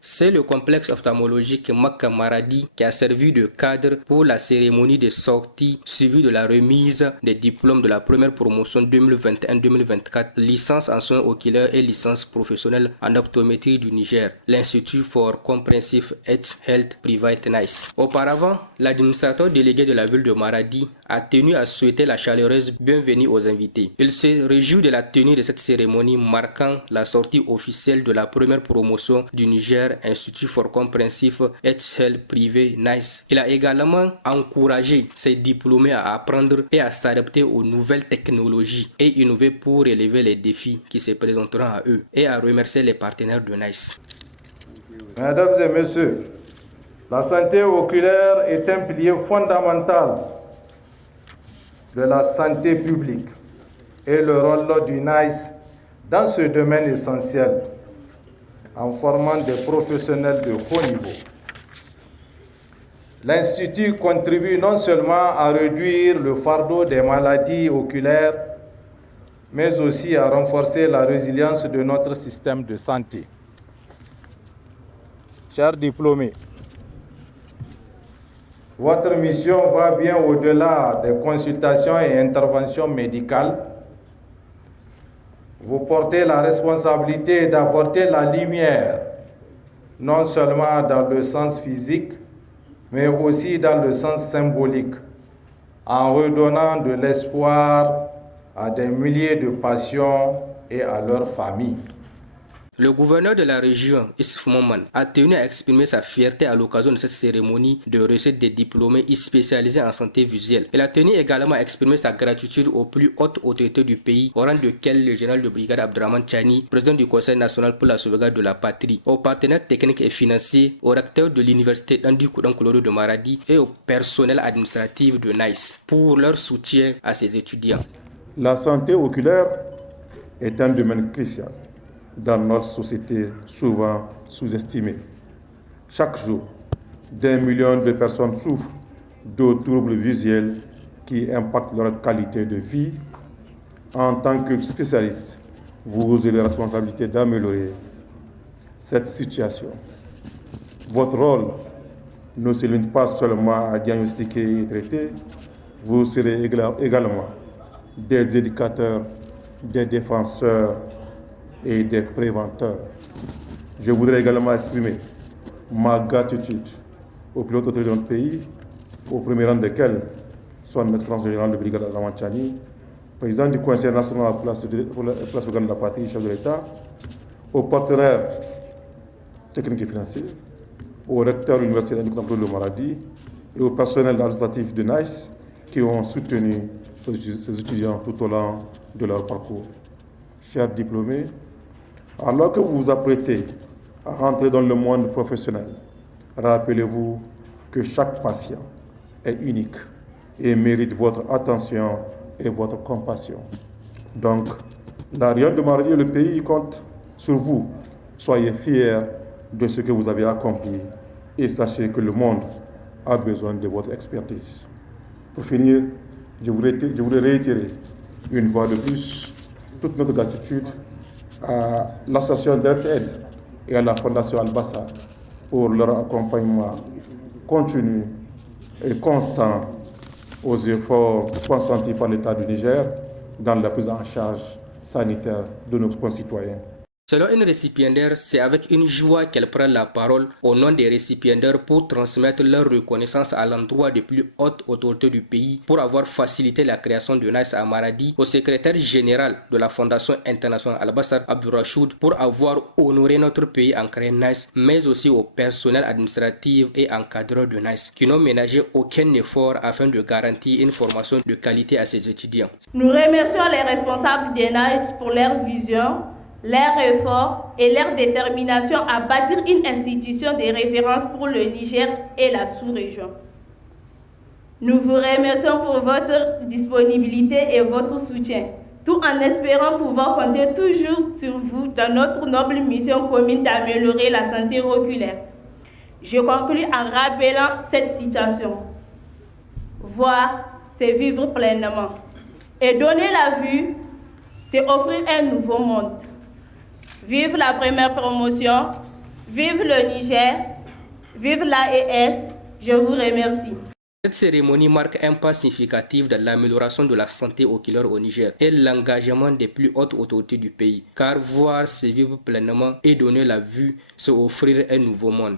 C'est le complexe ophtalmologique Makka Maradi qui a servi de cadre pour la cérémonie de sortie suivie de la remise des diplômes de la première promotion 2021-2024, licence en soins oculaires et licence professionnelle en optométrie du Niger, l'Institut for Comprehensive Health Private NICE. Auparavant, l'administrateur délégué de la ville de Maradi a tenu à souhaiter la chaleureuse bienvenue aux invités. Il se réjouit de la tenue de cette cérémonie marquant la sortie officielle de la première promotion du Niger, Institut for Comprehensive Health Privé NICE. Il a également encouragé ses diplômés à apprendre et à s'adapter aux nouvelles technologies et innover pour relever les défis qui se présenteront à eux et à remercier les partenaires de NICE. Mesdames et messieurs, la santé oculaire est un pilier fondamental de la santé publique et le rôle du NICE dans ce domaine essentiel en formant des professionnels de haut niveau. L'Institut contribue non seulement à réduire le fardeau des maladies oculaires, mais aussi à renforcer la résilience de notre système de santé. Chers diplômés, votre mission va bien au-delà des consultations et interventions médicales. Vous portez la responsabilité d'apporter la lumière, non seulement dans le sens physique, mais aussi dans le sens symbolique, en redonnant de l'espoir à des milliers de patients et à leurs familles. Le gouverneur de la région, Issouf Momman, a tenu à exprimer sa fierté à l'occasion de cette cérémonie de recette des diplômés spécialisés en santé visuelle. Il a tenu également à exprimer sa gratitude aux plus hautes autorités du pays, au rang duquel le général de brigade Abdraman Chani, président du Conseil national pour la sauvegarde de la patrie, aux partenaires techniques et financiers, aux recteurs de l'université Nandi Koudan-Koloro de Maradi et au personnel administratif de NICE pour leur soutien à ses étudiants. La santé oculaire est un domaine crucial dans notre société souvent sous-estimée. Chaque jour, des millions de personnes souffrent de troubles visuels qui impactent leur qualité de vie. En tant que spécialiste, vous avez la responsabilité d'améliorer cette situation. Votre rôle ne se limite pas seulement à diagnostiquer et traiter, vous serez également des éducateurs, des défenseurs et des préventeurs. Je voudrais également exprimer ma gratitude aux plus hautes autorités de notre pays, au premier rang desquels son Excellence le général de brigade Abdraman Chani, président du Conseil national pour la sauvegarde de la patrie, chef de l'État, aux partenaires techniques et financiers, aux recteurs de l'Université Nandi Koudan-Koloro de Maradi et au personnel administratif de NICE qui ont soutenu ces étudiants tout au long de leur parcours. Chers diplômés, alors que vous vous apprêtez à rentrer dans le monde professionnel, rappelez-vous que chaque patient est unique et mérite votre attention et votre compassion. Donc, la région de Maradi et le pays comptent sur vous. Soyez fiers de ce que vous avez accompli et sachez que le monde a besoin de votre expertise. Pour finir, je voudrais réitérer une fois de plus toute notre gratitude à l'association Direct Aid et à la Fondation Al-Bassar pour leur accompagnement continu et constant aux efforts consentis par l'État du Niger dans la prise en charge sanitaire de nos concitoyens. Selon une récipiendaire, c'est avec une joie qu'elle prend la parole au nom des récipiendaires pour transmettre leur reconnaissance à l'endroit des plus hautes autorités du pays pour avoir facilité la création de NICE à Maradi, au secrétaire général de la Fondation internationale Al-Bassar Abdourachoud pour avoir honoré notre pays en créant NICE, mais aussi au personnel administratif et encadreur de NICE qui n'ont ménagé aucun effort afin de garantir une formation de qualité à ses étudiants. Nous remercions les responsables de NICE pour leur vision, leur effort et leur détermination à bâtir une institution de référence pour le Niger et la sous-région. Nous vous remercions pour votre disponibilité et votre soutien, tout en espérant pouvoir compter toujours sur vous dans notre noble mission commune d'améliorer la santé oculaire. Je conclus en rappelant cette citation. Voir, c'est vivre pleinement. Et donner la vue, c'est offrir un nouveau monde. Vive la première promotion, Vive le Niger, vive l'AES, je vous remercie. Cette cérémonie marque un pas significatif dans l'amélioration de la santé oculaire au Niger et l'engagement des plus hautes autorités du pays, car voir se vivre pleinement et donner la vue, c'est offrir un nouveau monde.